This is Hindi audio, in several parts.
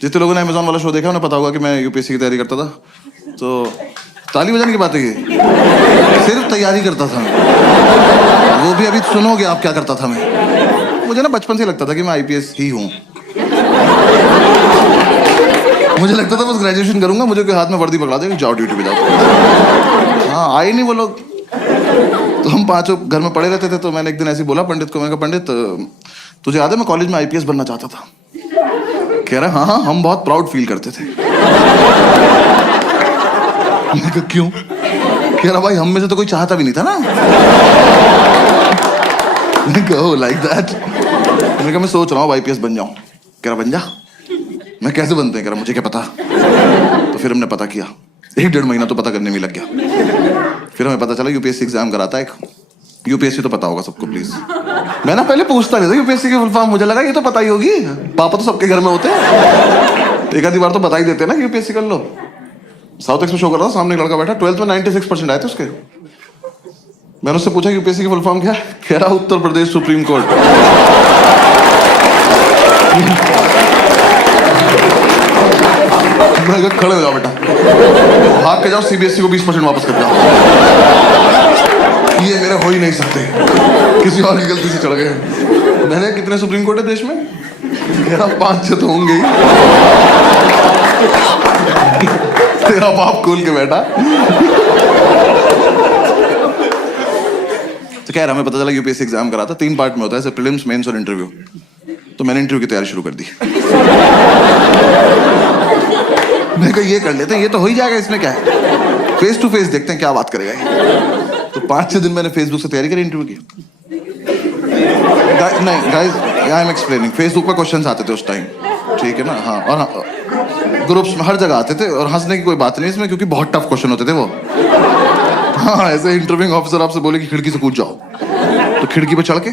जितने लोगों ने अमेजोन वाला शो देखा उन्हें पता होगा कि मैं यूपीएससी की तैयारी करता था। तो ताली बजाने की बात है ये, सिर्फ तैयारी करता था मैं। वो भी अभी सुनोगे आप क्या करता था मैं। मुझे ना बचपन से लगता था कि मैं आईपीएस ही हूँ। मुझे लगता था बस ग्रेजुएशन करूंगा, मुझे कोई हाथ में वर्दी पकड़ा देगा, जाओ ड्यूटी पे जाओ। हाँ आए नहीं वो लोग। तो हम पांचों घर में पड़े रहते थे। तो मैंने एक दिन ऐसे बोला पंडित को, मैंने कहा पंडित तुझे याद है मैं कॉलेज में आईपीएस बनना चाहता था। कह रहा हाँ हाँ हम बहुत प्राउड फील करते थे। मैंने कहा क्यों? कह रहा भाई हम में से तो कोई चाहता भी नहीं था ना। मैंने कहा लाइक दैट। मैंने कहा मैं सोच रहा हूँ आईपीएस बन जाऊं। कह रहा बन जा। मैं कैसे बनते हैं? कह रहा मुझे क्या पता। तो फिर हमने पता किया, 1-1.5 महीना तो पता करने में लग गया। फिर हमें पता चला यूपीएससी एग्जाम कराता है एक। यूपीएससी तो पता होगा सबको प्लीज। मैं ना पहले पूछता नहीं था यूपीएससी की फुल फॉर्म, मुझे लगा ये तो पता ही होगी, पापा तो सबके घर में होते हैं, एक आधी बार तो बता ही देते हैं ना यूपीएससी कर लो। साउथ एक्स में शो कर रहा था, सामने एक लड़का बैठा, 12th में 96% आए थे उसके। मैंने उससे पूछा यूपीएससी की फुल फॉर्म क्या है? कह रहा उत्तर प्रदेश सुप्रीम कोर्ट। मैं कहा खड़े हो जाओ बेटा, भाग के जाओ सीबीएसई को 20% वापस कर जाओ, ये मेरे हो ही नहीं सकते, किसी और की गलती से चढ़ गए। मैंने कितने सुप्रीम कोर्ट है देश में? कह रहा 5-6 तो होंगे ही। तेरा बाप खोल के बैठा। तो कह रहा हमें पता चला यूपीएससी एग्जाम करा था, 3 पार्ट में होता है, प्रीलिम्स, मेंस और इंटरव्यू। तो मैंने इंटरव्यू की तैयारी शुरू कर दी। मैं कहा ये कर लेते हैं, ये तो हो ही जाएगा, इसमें क्या है, फेस टू फेस देखते हैं क्या बात करेगा ये। तो 5-6 दिन मैंने फेसबुक से तैयारी करी इंटरव्यू की। नहीं guys I am explaining, Facebook पर क्वेश्चंस आते थे उस टाइम, ठीक है ना। हाँ और हाँ, ग्रुप्स में हर जगह आते थे, और हंसने की कोई बात नहीं इसमें, क्योंकि बहुत टफ क्वेश्चन होते थे वो। हाँ ऐसे इंटरव्यूइंग ऑफिसर आपसे बोले कि खिड़की से कूद जाओ, तो खिड़की पे चढ़ के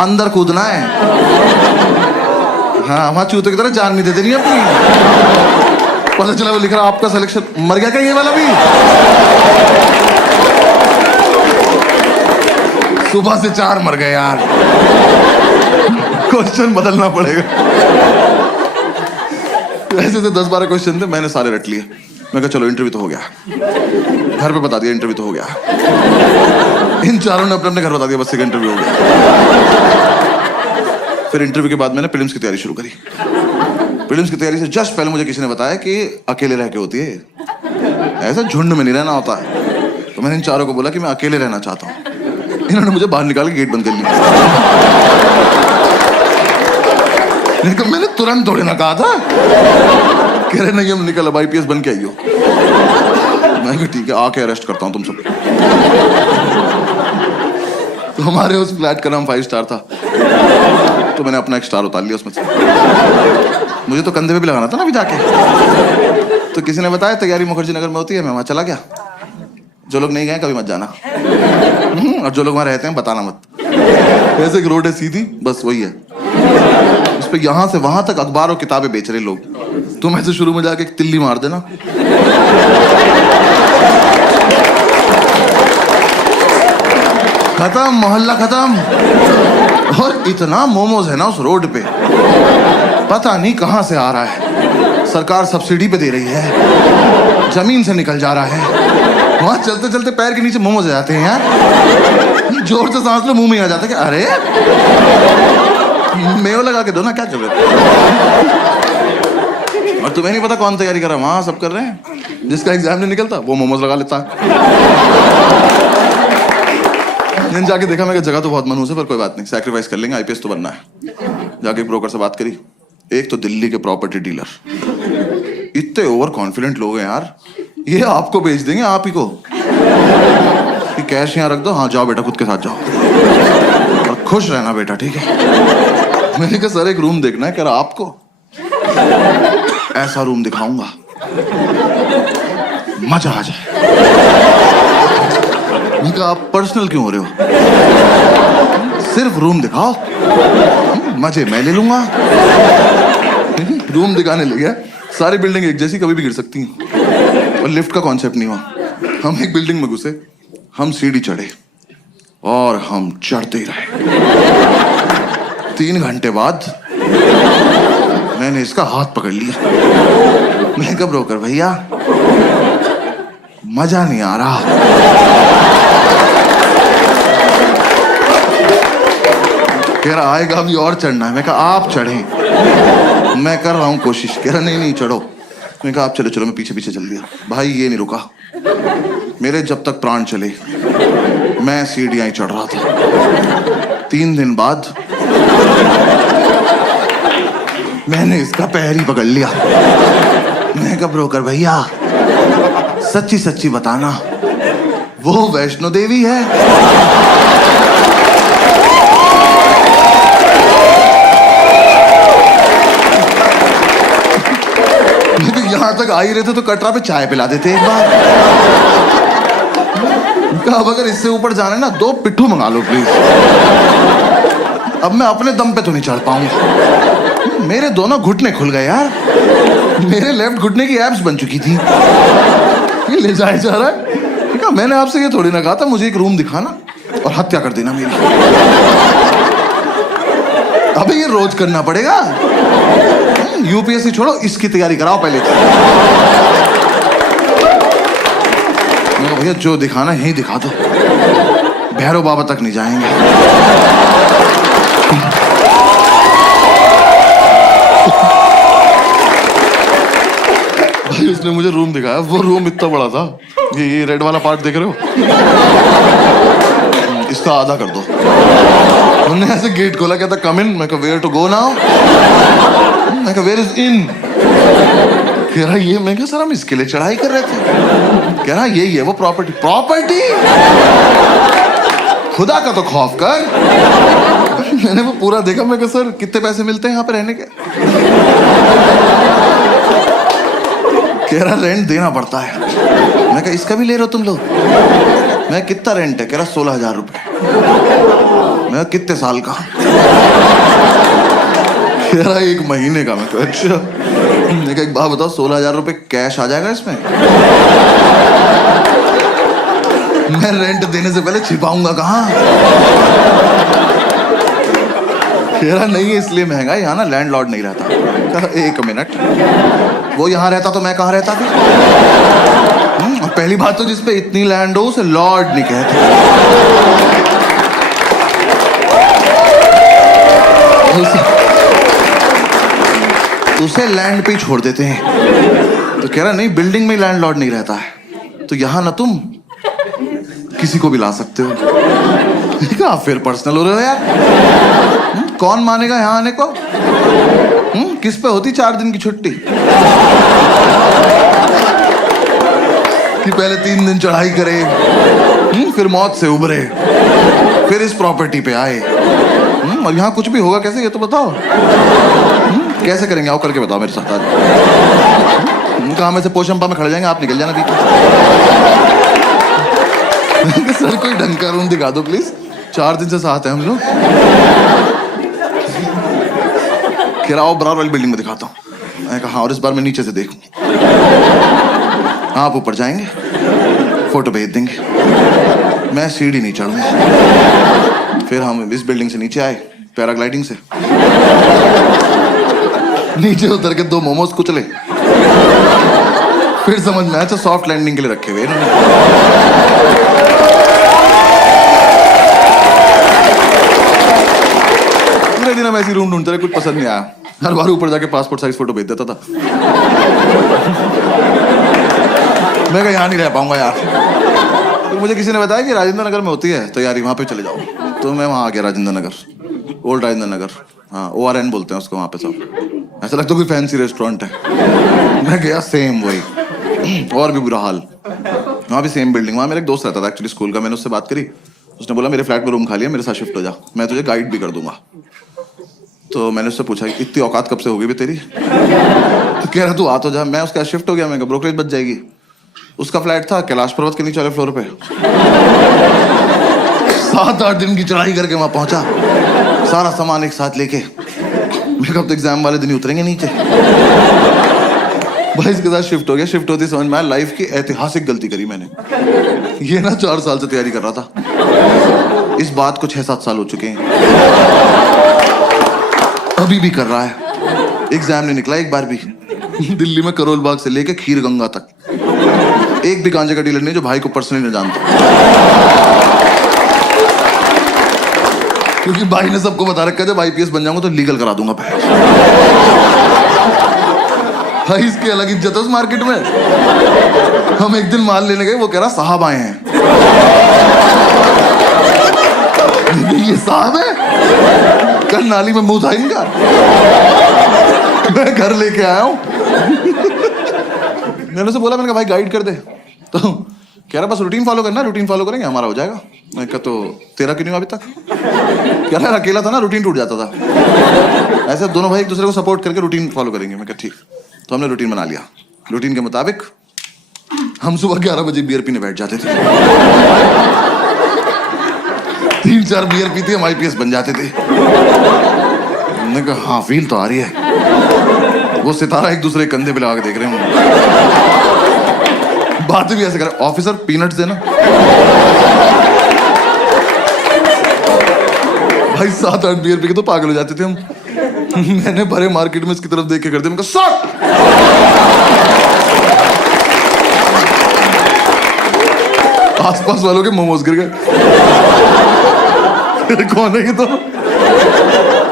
अंदर कूदना है। हाँ वहां चूते की तरह जान नहीं देते नहीं अपनी। पता चला वो लिख रहा आपका सिलेक्शन, मर गया क्या ये वाला भी? सुबह से 4 मर गए यार। क्वेश्चन बदलना पड़ेगा। ऐसे से 10-12 क्वेश्चन थे, मैंने सारे रट लिए। मैं कहा चलो इंटरव्यू तो हो गया, घर पे बता दिया इंटरव्यू तो हो गया। इन चारों ने अपने अपने घर बता दिया बस एक इंटरव्यू हो गया। फिर इंटरव्यू के बाद मैंने प्रीलिम्स की तैयारी शुरू करी। प्रीलिम्स की तैयारी से जस्ट पहले मुझे किसी ने बताया कि अकेले रह के होती है, ऐसा झुंड में नहीं रहना होता है। तो मैंने इन चारों को बोला कि मैं अकेले रहना चाहता हूँ। इन्होंने मुझे बाहर निकाल के गेट बंद कर लिया। मैंने तुरंत थोड़े ना कहा था। कह रहे नहीं हम निकल, अब आईपीएस बन के आइयो। मैं कहा ठीक है आके अरेस्ट करता हूँ तुम सब। तो हमारे उस फ्लैट का नाम 5 स्टार था, तो मैंने अपना एक स्टार उतार लिया उसमें से। मुझे तो कंधे पे भी लगाना था ना अभी जाके। तो किसी ने बताया तैयारी मुखर्जी नगर में होती है, मैं वहां चला गया। जो लोग नहीं गए कभी मत जाना, और जो लोग वहां रहते हैं बताना मत। ऐसे एक रोड है सीधी, बस वही है, उस पे यहां से वहां तक अखबार और किताबें बेच रहे लोग। तुम ऐसे शुरू में जाके एक तिल्ली मार देना, खत्म, मोहल्ला खत्म। और इतना मोमोज है ना उस रोड पे, पता नहीं कहां से आ रहा है। सरकार सब्सिडी पे दे रही है, जमीन से निकल जा रहा है। वहां चलते चलते पैर के नीचे मोमोज आ जाते हैं यार, जोर से सांस लो मुंह में आ जाता है कि अरे मेयो लगा के दो ना, क्या चल रहा है। और तुम्हें नहीं पता कौन तैयारी कर रहा है, वहां सब कर रहे हैं। जिसका एग्जाम नहीं निकलता वो मोमोज लगा लेता है। जाके देखा, मैं जगह तो बहुत मनहूस है पर कोई बात नहीं, सैक्रिफाइस कर लेंगे, आईपीएस तो बनना है। जाके ब्रोकर से बात करी, एक तो दिल्ली के प्रॉपर्टी डीलर, इतने ओवर कॉन्फिडेंट लोग हैं यार, ये आपको बेच देंगे आप ही को, कि कैश यहाँ रख दो, हाँ जाओ बेटा खुद के साथ जाओ और खुश रहना बेटा, ठीक है। मैंने कहा सर एक रूम देखना है। कह रहा आपको ऐसा रूम दिखाऊंगा मजा आ जाए। उनका आप पर्सनल क्यों हो रहे हो, सिर्फ रूम दिखाओ, मजे मैं ले लूंगा। रूम दिखाने ले गया, सारी बिल्डिंग एक जैसी, कभी भी गिर सकती हैं, और लिफ्ट का कॉन्सेप्ट नहीं हुआ। हम एक बिल्डिंग में घुसे, हम सीढ़ी चढ़े और हम चढ़ते ही रहे। 3 घंटे बाद मैंने मैंने इसका हाथ पकड़ लिया। मैं कहा ब्रोकर भैया मजा नहीं आ रहा। कह रहा आएगा अभी और चढ़ना है। मैं कहा आप चढ़ें, मैं कर रहा हूं कोशिश। कह रहा नहीं नहीं चढ़ो। मैं कहा आप चलो चलो, मैं पीछे पीछे चल दिया। भाई ये नहीं रुका, मेरे जब तक प्राण चले मैं सीढ़ियां ही चढ़ रहा था। 3 दिन बाद मैंने इसका पैर ही पकड़ लिया। मैं कहा ब्रोकर भैया सच्ची सच्ची बताना वो वैष्णो देवी है? यहां तक आ ही रहे थे तो कटरा पे चाय पिला देते एक बार। अब अगर इससे ऊपर जाना है ना 2 पिट्ठू मंगा लो प्लीज। अब मैं अपने दम पे तो नहीं चढ़ पाऊंगा। मेरे दोनों घुटने खुल गए यार। मेरे लेफ्ट घुटने की एब्स बन चुकी थी। ये ले जाए जा रहा है। ठीक है, मैंने आपसे ये थोड़ी ना कहा था मुझे एक रूम दिखाना और हत्या कर देना मेरी। अबे ये रोज करना पड़ेगा। यूपीएससी छोड़ो, इसकी तैयारी कराओ पहले। भैया जो दिखाना यही दिखा दो, भैरव बाबा तक नहीं जाएंगे। भाई उसने मुझे रूम दिखाया, वो रूम इतना बड़ा था। ये रेड वाला पार्ट देख रहे हो, इसका आधा कर दो। उन्होंने ऐसे गेट खोला, कहता कम इन। मैं कहा वेयर टू गो नाउ? मैं कहा वेयर इज इन? कह रहा ये। मैं कहा सर हम इसके लिए चढ़ाई कर रहे थे। कह रहा यही है वो प्रॉपर्टी। प्रॉपर्टी? खुदा का तो खौफ कर। मैंने वो पूरा देखा। मैं कहा सर कितने पैसे मिलते हैं यहाँ पे रहने के? कह रहा रेंट देना पड़ता है। मैं कहा इसका भी ले रहे हो तुम लोग? मैं कितना रेंट है? कह रहा 16,000 रुपए। मैं कितने साल का? कह रहा 1 महीने का। मैं कहा अच्छा। मैं कहा एक बात बताओ 16,000 रुपए कैश आ जाएगा इसमें? मैं रेंट देने से पहले छिपाऊंगा कहाँ? कह रहा नहीं इसलिए महंगा है, यहाँ ना लैंडलॉर्ड नहीं रहता। कहा 1 मिनट, वो यहाँ रहता तो मैं कहाँ रहता फिर? पहली बात तो जिसपे इतनी लैंड हो उसे लॉर्ड नहीं कहते। उसे लैंड पे ही छोड़ देते हैं। तो कह रहा नहीं बिल्डिंग में लैंडलॉर्ड नहीं रहता है, तो यहां ना तुम किसी को भी ला सकते हो। कहा फिर पर्सनल हो रहे हो यार। कौन मानेगा यहां आने को? किस पे होती 4 दिन की छुट्टी कि पहले 3 दिन चढ़ाई करे, फिर मौत से उभरे, फिर इस प्रॉपर्टी पे आए। और यहाँ कुछ भी होगा कैसे ये तो बताओ। कैसे करेंगे आओ करके बताओ मेरे साथ आज। कहा में से पोशंपा में खड़े जाएंगे, आप निकल जाना बीच। सर कोई ढंग का रूम दिखा दो प्लीज, 4 दिन से साथ हैं हम लोग। कह रहा बराबर वाली बिल्डिंग में दिखाता हूँ। मैंने कहा हाँ, और इस बार मैं नीचे से देखूं। आप ऊपर जाएंगे, फोटो भेज देंगे, मैं सीढ़ी नहीं चढ़ूंगा। फिर हम इस बिल्डिंग से नीचे आए पैराग्लाइडिंग से। नीचे उतर के 2 मोमोज कुचले। फिर समझ में आया तो सॉफ्ट लैंडिंग के लिए रखे हुए इन्होंने। पूरे दिन हम ऐसी रूम ढूंढते रहे, कुछ पसंद नहीं आया। हर बार ऊपर जाके पासपोर्ट साइज फोटो भेज देता था। मैं कहा यहाँ नहीं रह पाऊंगा यार। तो मुझे किसी ने बताया कि राजेंद्र नगर में होती है तैयारी, वहां पे चले जाओ। तो मैं वहां आ गया, राजेंद्र नगर, ओल्ड राजेंद्र नगर। हाँ ORN बोलते हैं उसको वहां पे सब। ऐसा लगता है कोई फैंसी रेस्टोरेंट है। मैं गया सेम वही, और भी बुरा हाल। वहाँ भी सेम बिल्डिंग। वहाँ मेरा एक दोस्त रहता था एक्चुअली स्कूल का। मैंने उससे बात करी, उसने बोला मेरे फ्लैट में रूम खाली है, मेरे साथ शिफ्ट हो जा, मैं तुझे गाइड भी कर दूंगा। तो मैंने उससे पूछा इतनी औकात कब से होगी भी तेरी? तो कह रहा तू आ तो जा। मैं उसके साथ शिफ्ट हो गया। मैं ब्रोकरेज बच जाएगी। उसका फ्लैट था कैलाश पर्वत के नीचे वाले फ्लोर पे। 7-8 दिन की चढ़ाई करके वहां पहुंचा, सारा सामान एक साथ लेके। मैं कब तो एग्जाम वाले दिन ही उतरेंगे नीचे। भाई इसके साथ शिफ्ट हो गया। शिफ्ट होती समझ में आया लाइफ की ऐतिहासिक गलती करी मैंने। ये ना 4 साल से तैयारी कर रहा था, इस बात को 6-7 साल हो चुके हैं, अभी भी कर रहा है। एग्जाम नहीं निकला एक बार भी। दिल्ली में करोल बाग से लेके खीर गंगा तक एक भी गांजे का डीलर नहीं जो भाई को पर्सनली न जानता, क्योंकि भाई ने सबको बता रखा है जब आईपीएस बन जाऊंगा तो लीगल करा दूंगा भाई। इसकी अलग इज्जत है उस मार्केट में। हम एक दिन माल लेने गए, वो कह रहा साहब आए हैं। ये साहब है, कल नाली में मुंह था इनका, मैं घर लेके आया हूं। मैंने उसे बोला, मैंने कहा भाई गाइड कर दे, तो कह रहा बस रूटीन फॉलो करना, रूटीन फॉलो करेंगे हमारा हो जाएगा। मैं कहा तो तेरा क्यों नहीं हुआ अभी तक? कह रहा अकेला था ना, रूटीन टूट जाता था। ऐसे दोनों भाई एक दूसरे को सपोर्ट करके रूटीन फॉलो करेंगे। मैं कहा ठीक। तो हमने रूटीन बना लिया। रूटीन के मुताबिक हम सुबह 11 बजे बियर पीने बैठ जाते थे। 3-4 बियर पीते हम आईपीएस बन जाते थे। मैंने कहा हाँ फील तो आ रही है। वो सितारा एक दूसरे कंधे पे लगा के देख रहे हैं, बातें भी ऐसे कर, ऑफिसर पीनट्स देना। भाई 7-8 बियर पी के तो पागल हो जाते थे हम। मैंने भरे मार्केट में इसकी तरफ देख के कर दिया, मैंने कहा सर। आसपास वालों के मोमोज गिर गए। कौन है ये? तो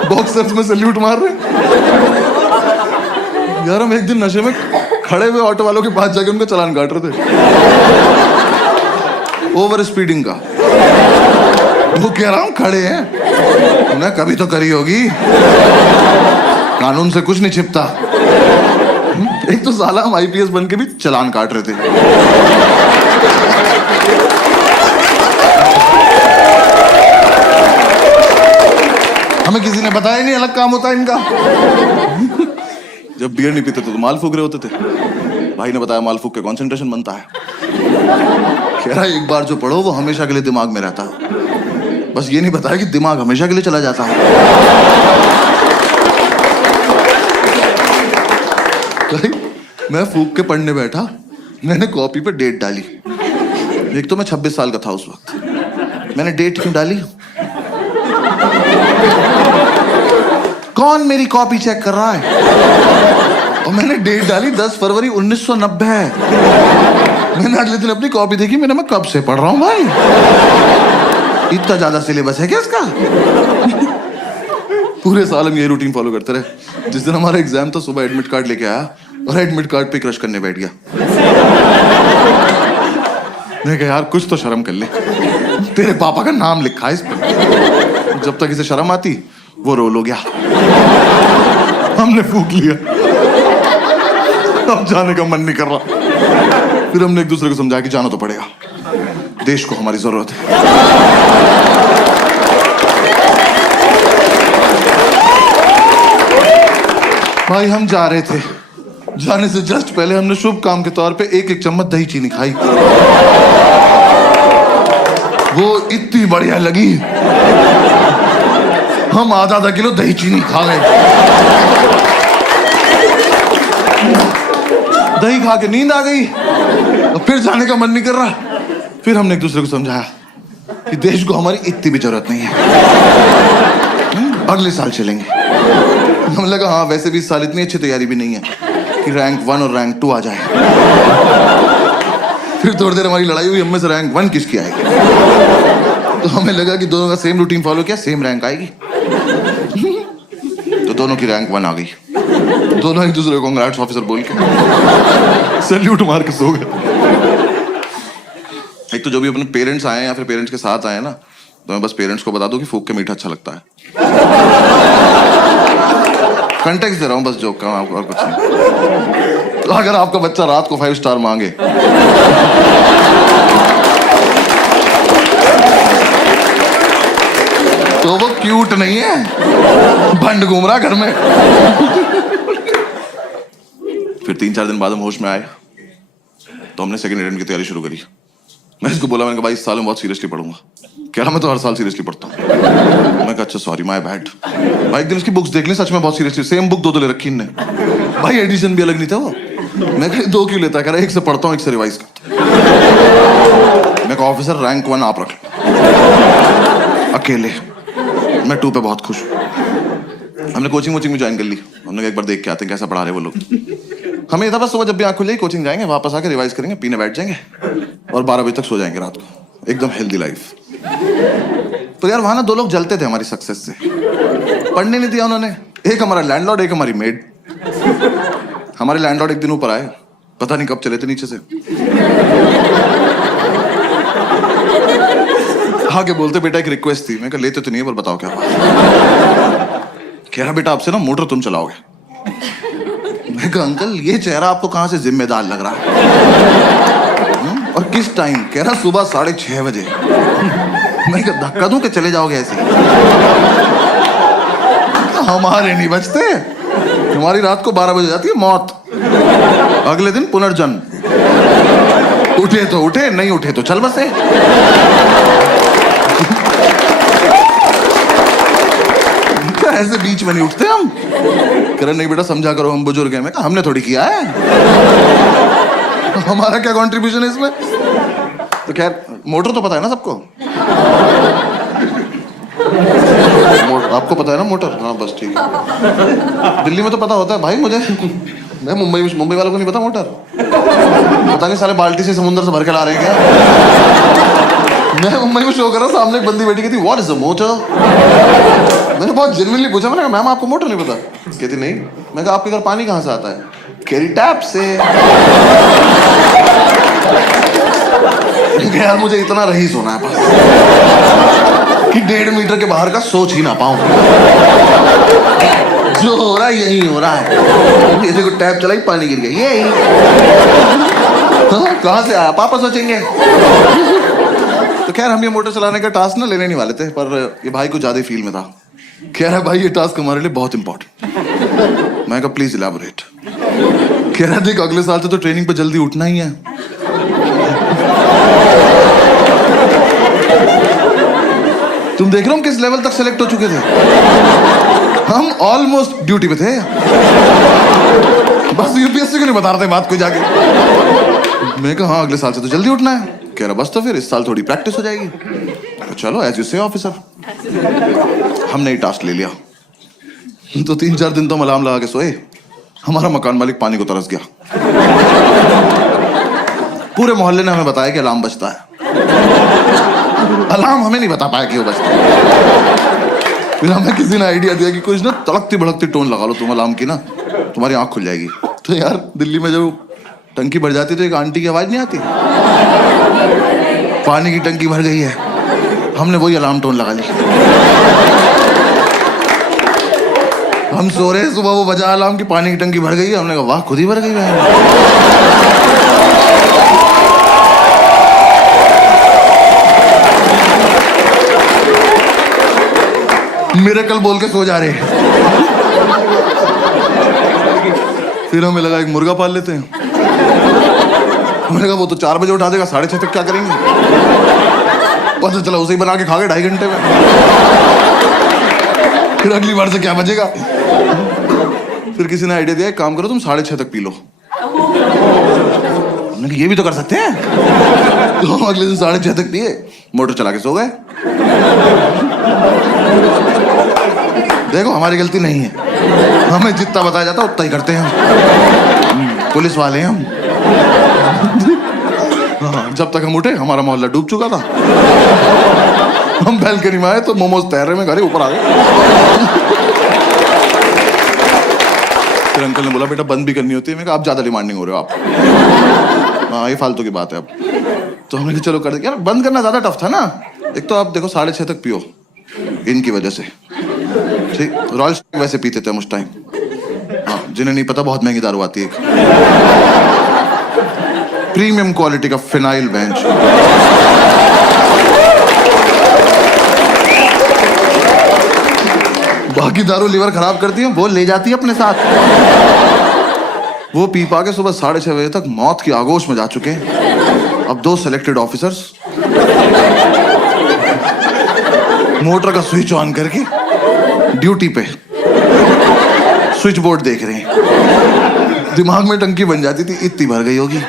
बॉक्सर्स में सैल्यूट मार रहे। यार हम एक दिन नशे में खड़े हुए ऑटो वालों के पास जाके उनका चालान काट रहे थे, ओवर स्पीडिंग का। वो कह रहा हूं खड़े हैं, उन्हें कभी तो करी होगी, कानून से कुछ नहीं छिपता। एक तो साला हम आईपीएस बन के भी चालान काट रहे थे। हमें किसी ने बताया नहीं अलग काम होता है इनका। जब बियर नहीं पीते थे तो माल फूक रहे होते थे। भाई ने बताया माल फूक के कंसंट्रेशन बनता है। कह रहा एक बार जो पढ़ो वो हमेशा के लिए दिमाग में रहता है, बस ये नहीं बताया कि दिमाग हमेशा के लिए चला जाता है। मैं फूक के पढ़ने बैठा, मैंने कॉपी पे डेट डाली। एक तो मैं 26 साल का था उस वक्त। मैंने डेट क्यों डाली? कौन मेरी कॉपी चेक कर रहा है? और मैंने डेट डाली 10 फरवरी 1990। मैंने अगले दिन अपनी कॉपी देखी, मैं कब से पढ़ रहा हूं भाई? इतना ज्यादा सिलेबस है क्या इसका? पूरे साल हम ये रूटीन फॉलो करते रहे। जिस दिन हमारा एग्जाम था सुबह एडमिट कार्ड लेके आया और एडमिट कार्ड पे क्रश करने बैठ गया। मैंने कहा यार कुछ तो शर्म कर ले, तेरे पापा का नाम लिखा है इस पर। जब तक इसे शर्म आती वो रोल हो गया। हमने फूक लिया, अब जाने का मन नहीं कर रहा। फिर हमने एक दूसरे को समझाया कि जाना तो पड़ेगा, देश को हमारी जरूरत है। भाई हम जा रहे थे, जाने से जस्ट पहले हमने शुभ काम के तौर पे 1-1 चम्मच दही चीनी खाई। वो इतनी बढ़िया लगी, हम आधा किलो दही चीनी खा गए। दही खा के नींद आ गई और फिर जाने का मन नहीं कर रहा। फिर हमने एक दूसरे को समझाया कि देश को हमारी इतनी भी जरूरत नहीं है, अगले साल चलेंगे। हमने लगा हाँ वैसे भी इस साल इतनी अच्छी तैयारी भी नहीं है कि रैंक 1 और रैंक 2 आ जाए। फिर थोड़ी देर हमारी लड़ाई हुई, हमें से रैंक 1 किसकी आएगी। तो हमें लगा कि दोनों का सेम रूटीन फॉलो किया, सेम रैंक आएगी। तो दोनों की रैंक 1 आ गई। दोनों एक दूसरे को कांग्रेट्स ऑफिसर बोल के सैल्यूट मार के सो गए। एक तो जो भी अपने पेरेंट्स आए या फिर पेरेंट्स के साथ आए ना, तो मैं बस पेरेंट्स को बता दूं कि फूक के मीठा अच्छा लगता है। कंटेक्स्ट दे रहा हूं बस जोक का, और कुछ नहीं। तो अगर आपका बच्चा रात को 5 स्टार मांगे तो वो क्यूट नहीं है, भंड घूम रहा घर में। फिर 3-4 दिन बाद हम होश में आए तो हमने सेकंड अटेम्प्ट की तैयारी शुरू करी। मैं इसको बोला, मैंने कहा भाई इस साल मैं बहुत सीरियसली पढ़ूंगा। कह रहा मैं तो हर साल सीरियसली पढ़ता हूँ। मैं कहा अच्छा सॉरी माय बैड। भाई एक दिन इसकी बुक्स देख ली, सच में बहुत सीरियसली सेम बुक 2 ले रखी इनने। भाई एडिशन भी अलग नहीं था वो। मैं कहा 2 क्यों लेता है? कह रहा 1 से पढ़ता हूँ 1 से रिवाइज करता। मैं कहा ऑफिसर रैंक 1 आप रख लो अकेले, मैं 2 पे बहुत खुश हूँ। हमने कोचिंग वोचिंग में ज्वाइन कर ली। हमने कहा एक बार देख के आते हैं कैसा पढ़ा रहे वो लोग। हमें ये था बस सुबह जब भी आँख खुल जाएगी कोचिंग जाएंगे, वापस आके रिवाइज करेंगे, पीने बैठ जाएंगे और 12 बजे तक सो जाएंगे रात को। एकदम हेल्दी लाइफ। तो यार वहां ना 2 लोग जलते थे हमारी सक्सेस से। पढ़ने नहीं दिया उन्होंने। एक हमारा लैंडलॉर्ड, एक हमारी मेड। हमारे लैंडलॉर्ड एक दिन ऊपर आए, पता नहीं कब चले थे नीचे से। आगे बोलते बेटा एक रिक्वेस्ट थी। मैं कहा लेते तो नहीं है पर बताओ क्या बात। कह रहा बेटा आपसे ना मोटर तुम चलाओगे। मैं कहा अंकल ये चेहरा आपको कहां से जिम्मेदार लग रहा है? और किस टाइम? कह रहा सुबह 6:30 बजे। मैं कहा धक्का दूं कि चले जाओगे ऐसे? हमारे नहीं बचते, तुम्हारी रात को 12 बजे जाती है मौत, अगले दिन पुनर्जन्म। उठे तो उठे, नहीं उठे तो चल बसे। ऐसे बीच में नहीं उठते हम। कह रहे नहीं बेटा समझा करो हम बुजुर्ग हैं। मैं कहा हमने थोड़ी किया है, हमारा क्या कंट्रीब्यूशन है इसमें? तो खैर मोटर तो पता है ना सबको। आपको पता है ना मोटर? हाँ बस ठीक है। दिल्ली में तो पता होता है भाई मुझे। मैं मुंबई वालों को नहीं पता मोटर। पता नहीं सारे बाल्टी से समुद्र से भर के ला रहे हैं क्या? मैं मुंबई में शो कर रहा, सामने एक बंदी बैठी कहती व्हाट इज अ मोटर। मैंने बहुत जेन्युइनली पूछा, मैंने कहा मैम आपको मोटर नहीं पता? कहती नहीं। मैं कहा आपके घर पानी कहाँ से आता है? कह रही टैप से। यार मुझे इतना रही सोना है बस कि 1.5 मीटर के बाहर का सोच ही ना पाऊं। जो हो रहा है यही हो रहा है। ये देखो टैप चलाई पानी गिर गया, यही। कहाँ से आया पापा सोचेंगे। तो खैर हम ये मोटर चलाने का टास्क ना लेने नहीं वाले थे, पर ये भाई को ज्यादा फील में था। कह रहा भाई ये टास्क हमारे लिए बहुत इंपॉर्टेंट। मैं कहा प्लीज इलैबोरेट। कह रहा देख अगले साल से तो ट्रेनिंग पे जल्दी उठना ही है। तुम देख रहे हो हम किस लेवल तक सेलेक्ट हो चुके थे। हम ऑलमोस्ट ड्यूटी पे थे। बस यूपीएससी को नहीं बता रहे थे बात को जाके। मैं कहा हाँ अगले साल से तो जल्दी उठना है। कह रहा बस तो फिर इस साल थोड़ी प्रैक्टिस हो जाएगी। चलो एज यू से ऑफिसर। हमने ही टास्क ले लिया। तो 3-4 दिन तो हम अलार्म लगा के सोए। हमारा मकान मालिक पानी को तरस गया। पूरे मोहल्ले ने हमें बताया कि अलार्म बजता है। अलार्म हमें नहीं बता पाया कि वो बजता है। फिर हमें किसी ने आइडिया दिया कि कुछ ना तड़कती भड़कती टोन लगा लो तुम अलार्म की ना, तुम्हारी आंख खुल जाएगी। तो यार दिल्ली में जब टंकी भर जाती तो एक आंटी की आवाज नहीं आती, पानी की टंकी भर गई है। हमने वही अलार्म टोन लगा ली। हम सो रहे, सुबह वो बजा अलार्म की पानी की टंकी भर गई है। हमने कहा वाह खुद ही भर गई है। मिरेकल बोल के सो जा रहे हैं। फिर हमें लगा एक मुर्गा पाल लेते हैं। हमने कहा वो तो 4 बजे उठा देगा, 6:30 तक क्या करेंगे? पता चला उसे ही बना के खा गए 2.5 घंटे में। फिर अगली बार से क्या बचेगा? फिर किसी ने आइडिया दिया एक काम करो तुम 6:30 तक पी लो। हमने कहा ये भी तो कर सकते हैं। तो हम अगले दिन 6:30 तक पिए, मोटर चला के सो गए। देखो हमारी गलती नहीं है, हमें जितना बताया जाता उतना ही करते हैं हम। पुलिस वाले हैं हम। हाँ, जब तक हम उठे हमारा मोहल्ला डूब चुका था। हम बैल्कनी में आए तो मोमोज तैर रहे में घर ऊपर आ गए। फिर अंकल ने बोला बेटा बंद भी करनी होती है। मैं कहा आप ज्यादा डिमांडिंग हो रहे हो आप। हाँ ये फालतू की बात है अब। तो हमने कहा चलो कर दे। यार बंद करना ज्यादा टफ था ना। एक तो आप देखो 6:30 तक पियो इनकी वजह से। ठीक रॉयल स्टैग वैसे पीते थे हम उस टाइम। हाँ जिन्हें नहीं पता बहुत महंगी दारू आती है, प्रीमियम क्वालिटी का फिनाइल बेंच। बाकी दारू लीवर खराब करती है, वो ले जाती है अपने साथ। वो पी पा के सुबह 6:30 बजे तक मौत की आगोश में जा चुके हैं। अब 2 सेलेक्टेड ऑफिसर्स मोटर का स्विच ऑन करके ड्यूटी पे स्विच बोर्ड देख रहे हैं। दिमाग में टंकी बन जाती थी इतनी भर गई होगी,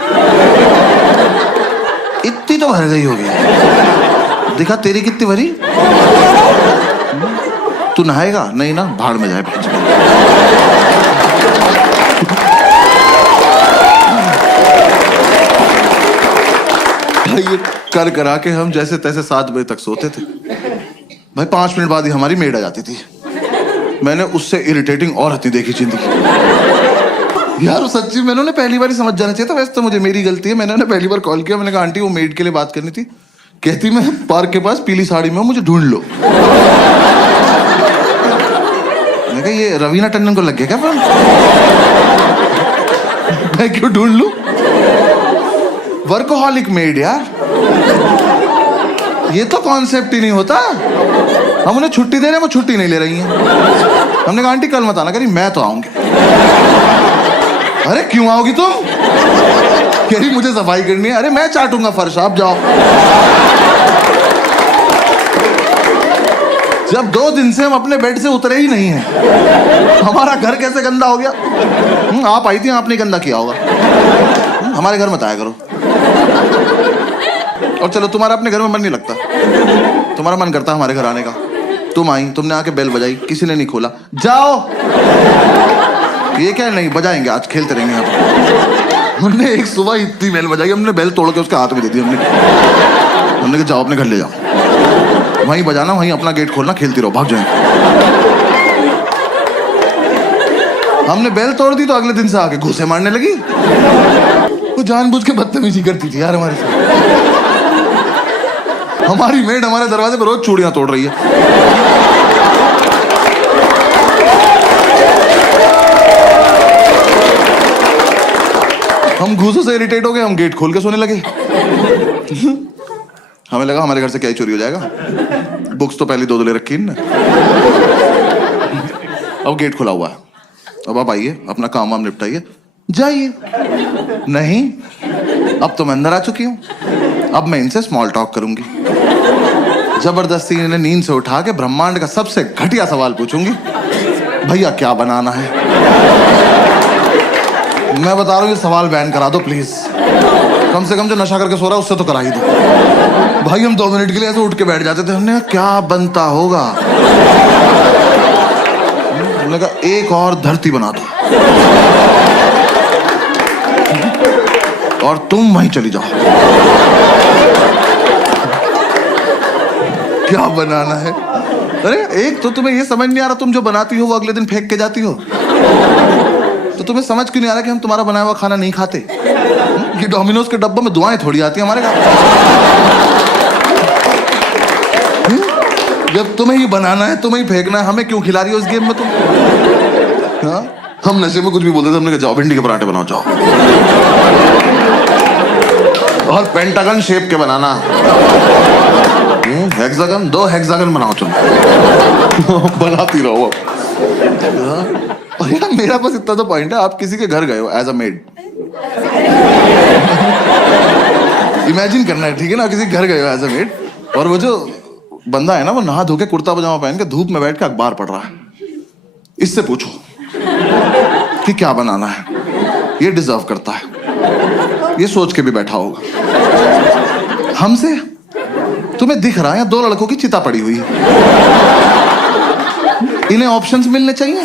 इतनी तो भर गई होगी। दिखा तेरी कितनी भरी? तू नहाएगा? नहीं ना, भाड़ में जाए। ये कर करा के हम जैसे तैसे 7 बजे तक सोते थे भाई। 5 मिनट बाद ही हमारी मेड आ जाती थी। मैंने उससे इरिटेटिंग और हती देखी जिंदगी यार। सच्ची मैंने उन्हें पहली बार ही समझ जाना चाहिए था। वैसे तो मुझे मेरी गलती है, मैंने उन्हें पहली बार कॉल किया। मैंने कहा आंटी वो मेड के लिए बात करनी थी। कहती मैं पार्क के पास पीली साड़ी में हूं, मुझे ढूंढ लो। मैंने कहा ये रवीना टंडन को लग गया क्या फोन? मैं क्यों ढूंढ लूं? वर्कोहॉलिक मेड यार, ये तो कॉन्सेप्ट ही नहीं होता। हम उन्हें छुट्टी दे रहे हैं, वो छुट्टी नहीं ले रही हैं। हमने कहा आंटी कल मत आना। कह रही मैं तो आऊंगी। अरे क्यों आओगी तुम? कह रही मुझे सफाई करनी है। अरे मैं चाटूंगा फर्श, आप जाओ। जब 2 दिन से हम अपने बेड से उतरे ही नहीं हैं, हमारा घर कैसे गंदा हो गया? आप आई थी, आपने गंदा किया होगा। हमारे घर मत आया करो। और चलो तुम्हारा अपने घर में मन नहीं लगता, तुम्हारा मन करता हमारे घर आने का। तुम आई, तुमने आके बेल बजाई, किसी ने नहीं खोला। जाओ। ये क्या नहीं बजाएंगे, आज खेलते रहेंगे यहाँ पर। हमने एक सुबह इतनी बेल बजाई, हमने बेल तोड़ के उसके हाथ में दे दी। हमने कहा जाओ अपने घर ले जाओ, वहीं बजाना, वहीं अपना गेट खोलना, खेलती रहो, भाग जाएंगे। हमने बेल तोड़ दी तो अगले दिन से आके घूंसे मारने लगी। वो जानबूझ के बदतमीजी करती थी यार हमारे साथ। हमारी मेड हमारे दरवाजे पर रोज चूड़ियां तोड़ रही है। हम घूसों से इरिटेट हो गए, हम गेट खोल के सोने लगे। हमें लगा हमारे घर से क्या ही चोरी हो जाएगा। बुक्स तो पहले 2 ले रखी ना। अब गेट खुला हुआ है, अब आप आइए, अपना काम वाम निपटाइए, जाइए। नहीं, अब तो मैं अंदर आ चुकी हूँ, अब मैं इनसे स्मॉल टॉक करूंगी। जबरदस्ती इन्हें नींद से उठा के ब्रह्मांड का सबसे घटिया सवाल पूछूंगी, भैया क्या बनाना है? मैं बता रहा हूँ, ये सवाल बैन करा दो प्लीज। कम से कम जो नशा करके सो रहा है उससे तो करा ही दो। भाई हम 2 मिनट के लिए ऐसे उठ के बैठ जाते थे। हमने कहा क्या बनता होगा? हमने कहा एक और धरती बना दो और तुम वहीं चली जाओ। क्या बनाना है? अरे एक तो तुम्हें ये समझ नहीं आ रहा, तुम जो बनाती हो वो अगले दिन फेंक के जाती हो। तो तुम्हें समझ क्यों नहीं आ रहा कि हम तुम्हारा बनाया हुआ खाना नहीं खाते? ये डोमिनोज के डब्बों में दुआएं थोड़ी आती हैं हमारे घर। जब तुम्हें ही बनाना है, तुम्हें ही फेंकना है, हमें क्यों खिला रही हो इस गेम में तुम? हाँ? हम नशे में कुछ भी बोलते थे। हमने कहा जाओ भिंडी के पराठे बनाओ, जाओ। और पेंटागन शेप के बनाना, हेक्सागन, 2 हेक्सागन बनाओ तुम। बनाती रहो। और यार मेरा बस इतना तो पॉइंट है, आप किसी के घर गए हो एज अ मेड, इमेजिन करना है, ठीक है ना? किसी के घर गए हो एज अ मेड, और वो जो बंदा है ना, वो नहा धो के कुर्ता पजामा पहन के धूप में बैठ के अखबार पढ़ रहा है। इससे पूछो कि क्या बनाना है, ये डिजर्व करता है, ये सोच के भी बैठा होगा। हमसे तुम्हें दिख रहा है 2 लड़कों की चिता पड़ी हुई है, इन्हें ऑप्शंस मिलने चाहिए।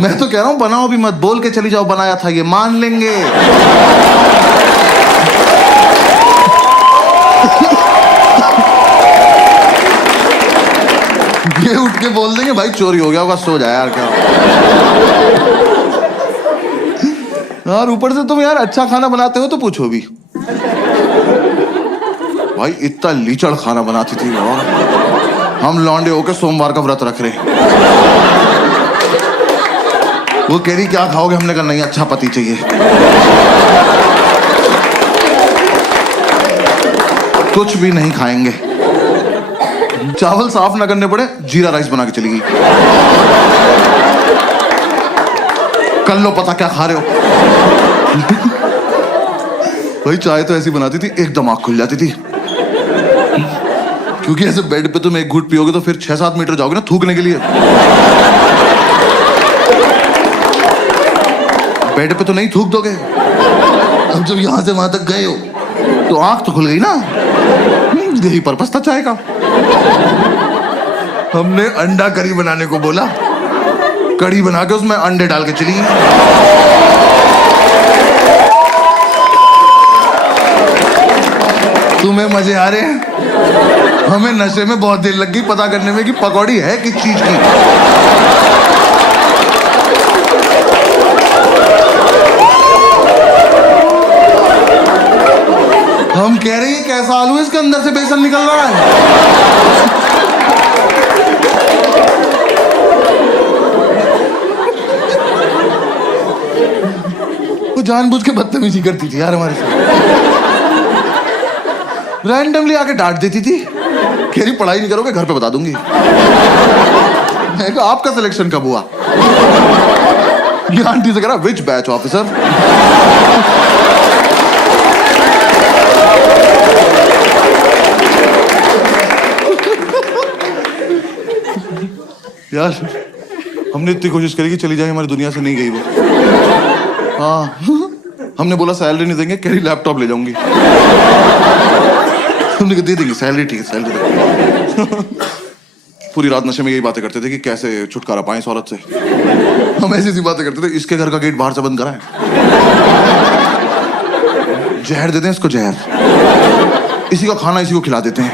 मैं तो कह रहा हूं बनाओ भी मत, बोल के चली जाओ बनाया था, ये मान लेंगे। ये उठ के बोल देंगे भाई चोरी हो गया होगा, सो जाए यार क्या। यार ऊपर से तुम यार अच्छा खाना बनाते हो तो पूछो भी। भाई इतना लीचड़ खाना बनाती थी, और हम लौंडे होके सोमवार का व्रत रख रहे। वो कह रही क्या खाओगे? हमने कहा नहीं, अच्छा पति चाहिए। कुछ भी नहीं खाएंगे, चावल साफ ना करने पड़े, जीरा राइस बना के चली गई। कर लो पता क्या खा रहे हो। भाई चाय तो ऐसी बनाती थी एकदम आंख खुल जाती थी, क्योंकि ऐसे बेड पे तुम एक घूंट पियोगे तो फिर 6-7 मीटर जाओगे ना थूकने के लिए। बेड पे तो नहीं थूक दोगे। अब जब यहां से वहां तक गए हो तो आंख तो खुल गई ना, यही पर्पस था चाय का। हमने अंडा करी बनाने को बोला, कड़ी बना के उसमें अंडे डाल के चली गई। तुम्हें मजे आ रहे हैं? हमें नशे में बहुत देर लग गई पता करने में कि पकौड़ी है किस चीज की। हम कह रहे हैं कैसा आलू है, इसके अंदर से बेसन निकल रहा है। वो जानबूझ के बदतमीजी करती थी यार हमारे साथ, रैंडमली आके डांट देती थी, कह रही पढ़ाई नहीं करोगे घर पे बता दूंगी। मैं कहा आपका सिलेक्शन कब हुआ? ये आंटी से कह रहा विच बैच ऑफिसर। यार हमने इतनी कोशिश करी कि चली जाए, हमारी दुनिया से नहीं गई वो। हाँ हमने बोला सैलरी नहीं देंगे, कह रही लैपटॉप ले जाऊंगी। हमने कहा दे देंगे सैलरी, ठीक है सैलरी देंगे। पूरी रात नशे में यही बातें करते थे कि कैसे छुटकारा पाएं इस औरत से। हम ऐसी ऐसी बातें करते थे, इसके घर का गेट बाहर से बंद करा है, जहर देते हैं इसको, जहर, इसी का खाना इसी को खिला देते हैं।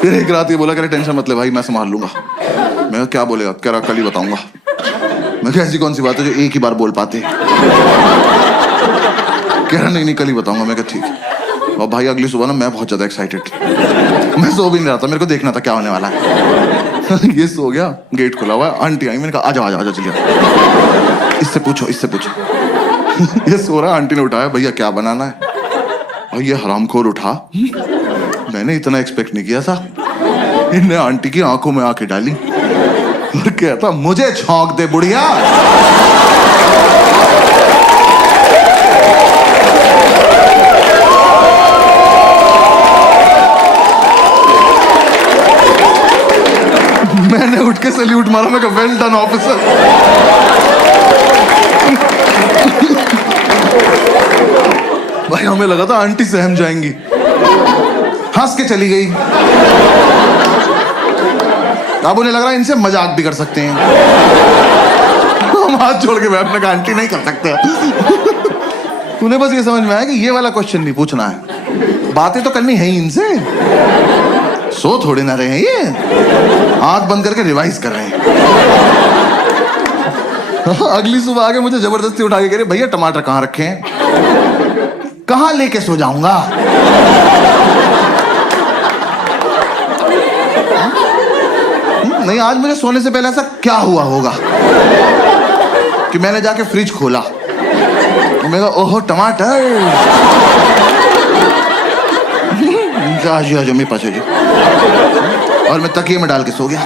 फिर एक रात ये बोला, कह रहे टेंशन मत ले भाई मैं संभाल लूंगा। मैं क्या बोलेगा? कह रहा कल ही बताऊंगा। मैं कहा ऐसी कौन सी बात है जो एक ही बार बोल पाते? कह रहा नहीं कल ही बताऊंगा। मैं कहा ठीक। और भाई अगली सुबह ना मैं बहुत ज्यादा एक्साइटेड, मैं सो भी नहीं रहा था, मेरे को देखना था क्या होने वाला है। ये सो गया, गेट खुला हुआ है, आंटी आई, मैंने कहा आजा आजा आजा चलिए, इससे पूछो इससे पूछो। ये सो रहा, आंटी ने उठाया, भैया क्या बनाना है? और ये हरामखोर उठा, मैंने इतना एक्सपेक्ट नहीं किया था। इन्हें आंटी की आंखों में आंखें डाली और कहता मुझे छौंक दे बुढ़िया। मैंने उठ के सैल्यूट मारा, मैं कहा वेल डन ऑफिसर। भाई हमें लगा था आंटी सहम जाएंगी, हंस के चली गई। अब उन्हें लग रहा है इनसे मजाक भी कर सकते हैं। हम हाथ जोड़ के बैठने का आंटी नहीं कर सकते। उन्हें बस ये समझ में आया कि ये वाला क्वेश्चन नहीं पूछना है, बातें तो करनी है ही इनसे। सो थोड़े ना रहे हैं ये, आंख बंद करके रिवाइज कर रहे हैं। अगली सुबह आके मुझे जबरदस्ती उठा के कह रहे भैया टमाटर कहाँ रखे हैं? कहाँ लेके सो जाऊंगा? नहीं आज मुझे सोने से पहले ऐसा क्या हुआ होगा कि मैंने जाके फ्रिज खोला, मैं कहा ओहो टमाटर, मेरे पास है जी, और मैं तकिए में डाल के सो गया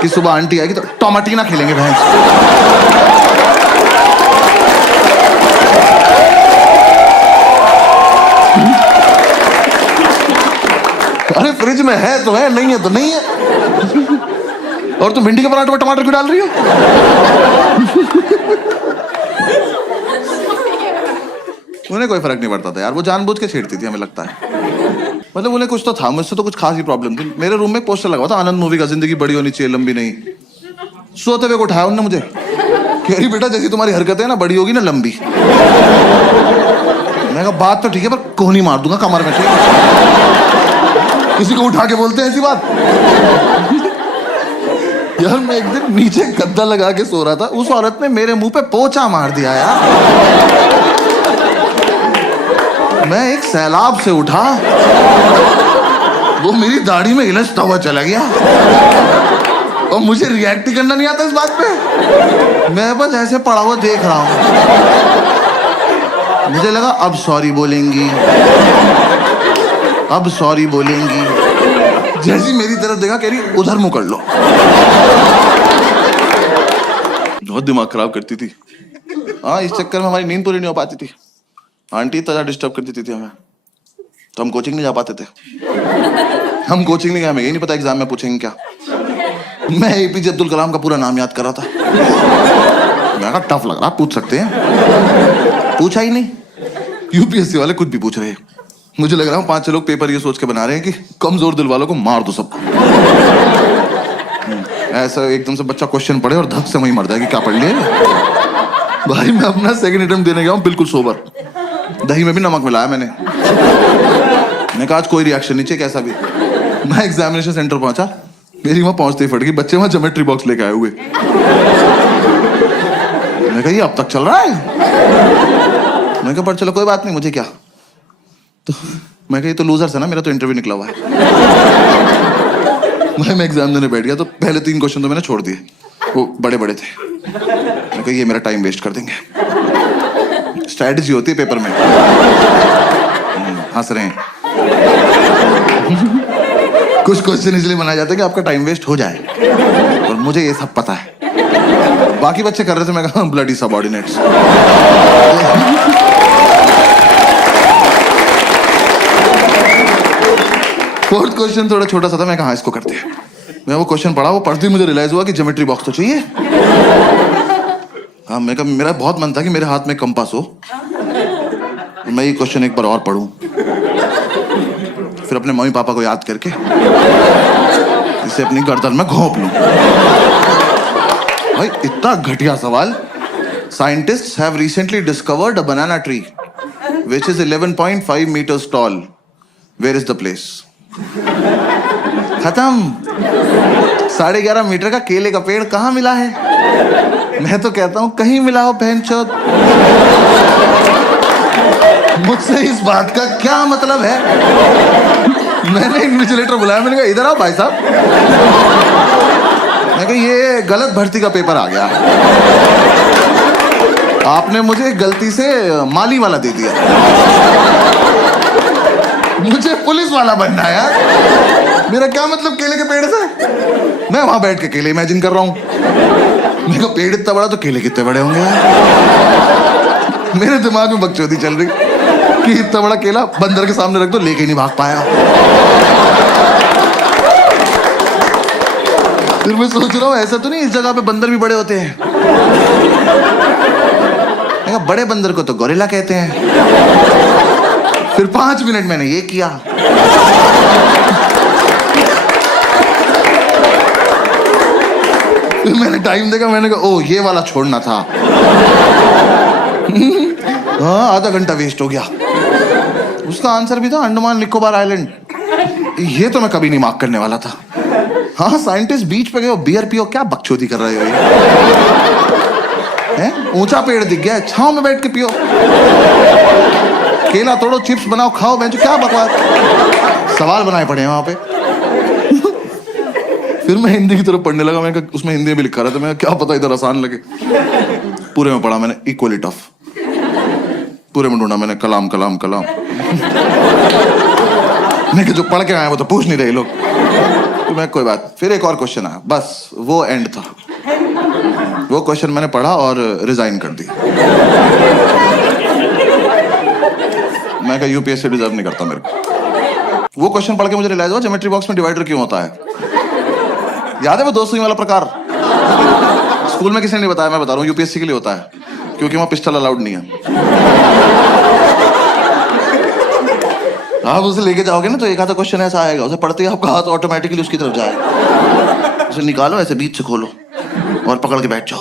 कि सुबह आंटी आएगी तो टमाटीना खेलेंगे भैंस। अरे फ्रिज में है तो है, नहीं है तो नहीं है। और तुम भिंडी के पराठे में टमाटर क्यों डाल रही हो? उन्हें कोई फर्क नहीं पड़ता था यार, वो जानबूझ के छेड़ती थी हमें लगता है। मतलब उन्हें कुछ तो था, मुझसे तो कुछ खास ही प्रॉब्लम थी। मेरे रूम में एक पोस्टर लगा था आनंद मूवी का, जिंदगी बड़ी होनी चाहिए लंबी नहीं। सोते हुए को उठाया उन्होंने मुझे, कह रही बेटा जैसी तुम्हारी हरकतें है ना बड़ी होगी ना लंबी। मैं कहा बात तो ठीक है पर कोहनी मार दूंगा कमर में। किसी को उठा के बोलते हैं ऐसी बात? यार मैं एक दिन नीचे गद्दा लगा के सो रहा था, उस औरत ने मेरे मुंह पे पोंछा मार दिया यार। मैं एक सैलाब से उठा, वो मेरी दाढ़ी में इलझता हुआ चला गया और मुझे रिएक्ट ही करना नहीं आता इस बात पे। मैं बस ऐसे पड़ा हुआ देख रहा हूं। मुझे लगा अब सॉरी बोलेंगी, अब सॉरी बोलेंगी। जैसी मेरी तरफ देखा कह रही उधर मुंह कर लो। बहुत दिमाग खराब करती थी। हाँ इस चक्कर में हमारी नींद पूरी नहीं हो पाती थी। आंटी इतना डिस्टर्ब कर देती थी हमें, तो हम कोचिंग नहीं जा पाते थे। हम कोचिंग नहीं गए, हमें यही नहीं पता एग्जाम में पूछेंगे क्या। मैं एपीजे अब्दुल कलाम का पूरा नाम याद कर रहा था। मैं कहा टफ लग रहा, पूछ सकते हैं। पूछा ही नहीं, यूपीएससी वाले कुछ भी पूछ रहे हैं। मुझे लग रहा है 5-6 लोग पेपर ये सोच के बना रहे हैं कि कमजोर दिल वालों को मार दो सबको। ऐसा एकदम से बच्चा क्वेश्चन पढ़े और धक से वहीं मर जाए कि क्या पढ़ लिए। भाई मैं अपना सेकंड अटेम्प्ट देने गया हूँ बिल्कुल सोबर, दही में भी नमक मिलाया मैंने कहा आज कोई रिएक्शन नहीं चाहिए कैसा भी। मैं एग्जामिनेशन सेंटर पहुंचा, मेरी वहां पहुंचते ही फट गई, बच्चे वहां ज्योमेट्री बॉक्स लेके आए हुए। मैं कहा ये अब तक चल रहा है। मैं कहा पर चलो कोई बात नहीं, मुझे क्या। तो मैं कहा ये तो लूजर्स है ना, मेरा तो इंटरव्यू निकला हुआ है। मैं एग्जाम देने बैठ गया तो पहले 3 क्वेश्चन तो मैंने छोड़ दिए, वो बड़े बड़े थे। मैं कहा ये मेरा टाइम वेस्ट कर देंगे। स्ट्रैटेजी होती है पेपर में। हंस रहे हैं। कुछ क्वेश्चन इसलिए बनाए जाते हैं कि आपका टाइम वेस्ट हो जाए, और मुझे ये सब पता है। बाकी बच्चे कर रहे थे, मैं कहा ब्लडी सबऑर्डिनेट्स। फोर्थ क्वेश्चन थोड़ा छोटा सा था, मैं कहा इसको करते हैं। मैं वो क्वेश्चन पढ़ा, वो पढ़ते ही मुझे रियलाइज हुआ कि ज्योमेट्री बॉक्स तो चाहिए। हाँ मैं कहा मेरा बहुत मन था कि मेरे हाथ में कंपास हो, मैं ये क्वेश्चन एक बार और पढ़ूं, फिर अपने मम्मी पापा को याद करके इसे अपनी गर्दन में घोंप लूं। भाई इतना घटिया सवाल। Scientists have recently discovered a banana tree which is 11.5 meters tall. Where is the place? खत्म। 11.5 मीटर का केले का पेड़ कहां मिला है? मैं तो कहता हूं कहीं मिला हो बहनचोद। मुझसे इस बात का क्या मतलब है? मैंने इन्विजिलेटर बुलाया, मैंने कहा इधर आओ भाई साहब। मैं कहा ये गलत भर्ती का पेपर आ गया, आपने मुझे गलती से माली वाला दे दिया, मुझे पुलिस वाला बनना है यार। मेरा क्या मतलब केले के पेड़ से? मैं वहां बैठ के केले इमेजिन कर रहा हूं। मेरे को पेड़ इतना बड़ा तो केले कितने बड़े होंगे यार। मेरे दिमाग में बकचोदी चल रही कि इतना बड़ा केला बंदर के सामने रख दो, लेके नहीं भाग पाया। फिर मैं सोच रहा हूँ ऐसा तो नहीं इस जगह पे बंदर भी बड़े होते हैं। बड़े बंदर को तो गोरिल्ला कहते हैं। फिर 5 मिनट मैंने ये किया। फिर मैंने टाइम देखा, मैंने कहा ओ ये वाला छोड़ना था। हाँ आधा घंटा वेस्ट हो गया। उसका आंसर भी था अंडमान निकोबार आइलैंड। ये तो मैं कभी नहीं मार्क करने वाला था। हाँ साइंटिस्ट बीच पे गए, बियर पियो, क्या बकचोदी कर रहे हो ये? ऊंचा पेड़ दिख गया, छांव में बैठ के पियो। केला तोड़ो, चिप्स बनाओ, खाओ। बेंचो क्या बकवास सवाल बनाए पड़े हैं वहां पे। फिर मैं हिंदी की तरफ पढ़ने लगा, मैं उसमें हिंदी भी लिखा रहा था, मैं क्या पता इधर आसान लगे। पूरे में पढ़ा मैंने इक्वली टफ, पूरे में ढूंढा मैंने कलाम कलाम कलाम। मैं जो पढ़ के आया वो तो पूछ नहीं रहे लोग। तो मैं कोई बात, फिर एक और क्वेश्चन आया, बस वो एंड था। वो क्वेश्चन मैंने पढ़ा और रिजाइन कर दी। मैं कहा यूपीएससी डिजर्व नहीं करता मेरे को। वो क्वेश्चन पढ़ के मुझे रियलाइज हुआ ज्योमेट्री बॉक्स में डिवाइडर क्यों होता है। याद है वो 2 सुई वाला प्रकार? स्कूल में किसी ने नहीं बताया, मैं बता रहा हूँ यूपीएससी के लिए होता है, क्योंकि वहां पिस्टल अलाउड नहीं है। आप उसे लेके जाओगे ना तो एक आधा क्वेश्चन ऐसा आएगा, उसे पढ़ते ही आपका हाथ ऑटोमेटिकली उसकी तरफ जाएगा। उसे निकालो, ऐसे बीच से खोलो और पकड़ के बैठ जाओ,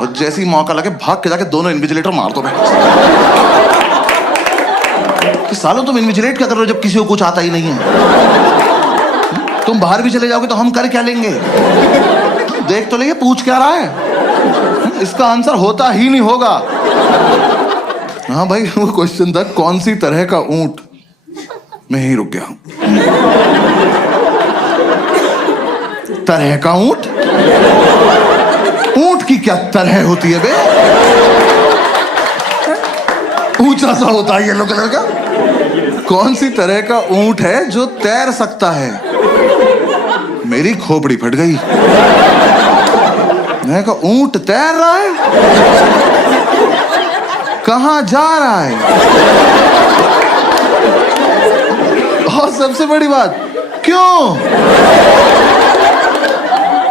और जैसे ही मौका लगे भाग के जाके दोनों इन्विजिलेटर मार दो। कि सालों तुम इन्विजिलेट क्या कर रहे हो जब किसी को कुछ आता ही नहीं है? तुम बाहर भी चले जाओगे तो हम कर क्या लेंगे? देख तो लेंगे पूछ क्या रहा है, इसका आंसर होता ही नहीं होगा। हाँ भाई वो क्वेश्चन था कौन सी तरह का ऊंट। मैं यहीं रुक गया। तरह का ऊंट? ऊंट की क्या तरह होती है बे? ऊंचा सा होता है येलो कलर का। कौन सी तरह का ऊंट है जो तैर सकता है? मेरी खोपड़ी फट गई। मैं कहा ऊंट तैर रहा है, कहां जा रहा है? और सबसे बड़ी बात, क्यों?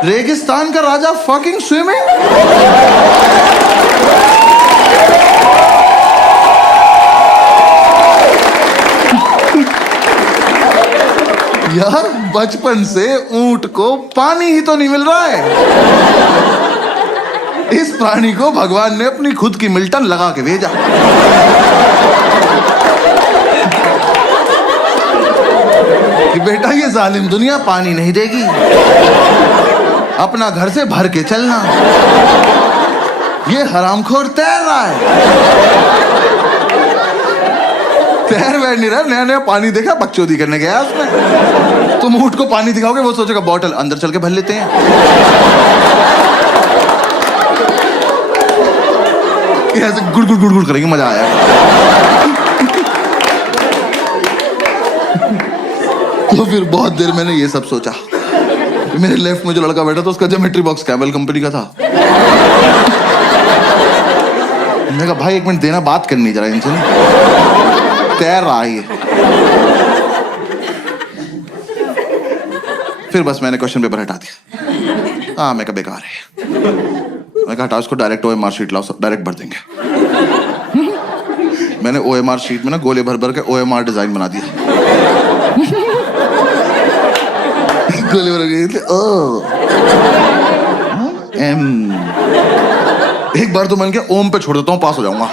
रेगिस्तान का राजा फकिंग स्विमिंग। यार बचपन से ऊंट को पानी ही तो नहीं मिल रहा है। इस प्राणी को भगवान ने अपनी खुद की मिल्टन लगा के भेजा। कि बेटा ये जालिम दुनिया पानी नहीं देगी, अपना घर से भर के चलना। ये हरामखोर तैर रहा है, तैर वैर नहीं रहा, नया नया पानी देखा बकचोदी करने गया उसमें। तुम ऊंट को पानी दिखाओगे, वो सोचेगा बॉटल अंदर चल के भर लेते हैं। ऐसे गुड़ गुड़ गुड़ गुड़ करेंगे, मजा आया। तो फिर बहुत देर मैंने ये सब सोचा। मेरे लेफ्ट में जो लड़का बैठा था उसका ज्योमेट्री बॉक्स कैमल कंपनी का था। मैंने कहा भाई एक मिनट देना, बात करनी जरा इनसे। तैर रहा है। फिर बस मैंने क्वेश्चन पेपर हटा दिया। हाँ मैं कहा बेकार है। मैं कहा हटाओ इसको, डायरेक्ट OMR शीट लाओ, डायरेक्ट भर देंगे। मैंने OMR शीट में ना गोले भर भर के OMR डिजाइन बना दिया। गोले भर के ओ M। एक बार तो मन के ओम पे छोड़ देता हूँ, पास हो जाऊंगा।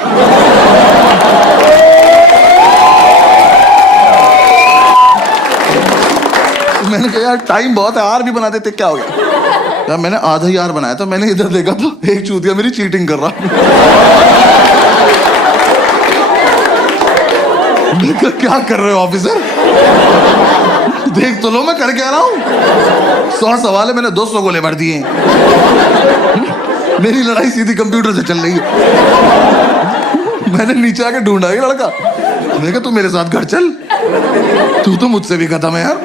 मैंने कहा यार टाइम बहुत है, आर भी बना देते, क्या हो गया। यार मैंने आधा ही आर बनाया था। मैंने इधर देखा तो एक चूतिया मेरी चीटिंग कर रहा। क्या कर रहे हो ऑफिसर, देख तो लो मैं कर क्या रहा हूँ। 100 सवाल है, मैंने 200 गोले भर दिए। मेरी लड़ाई सीधी कंप्यूटर से चल रही है। मैंने नीचे आके ढूंढा ये लड़का। मैंने कहा तू मेरे साथ घर चल, तू तो मुझसे भी खत्म है यार।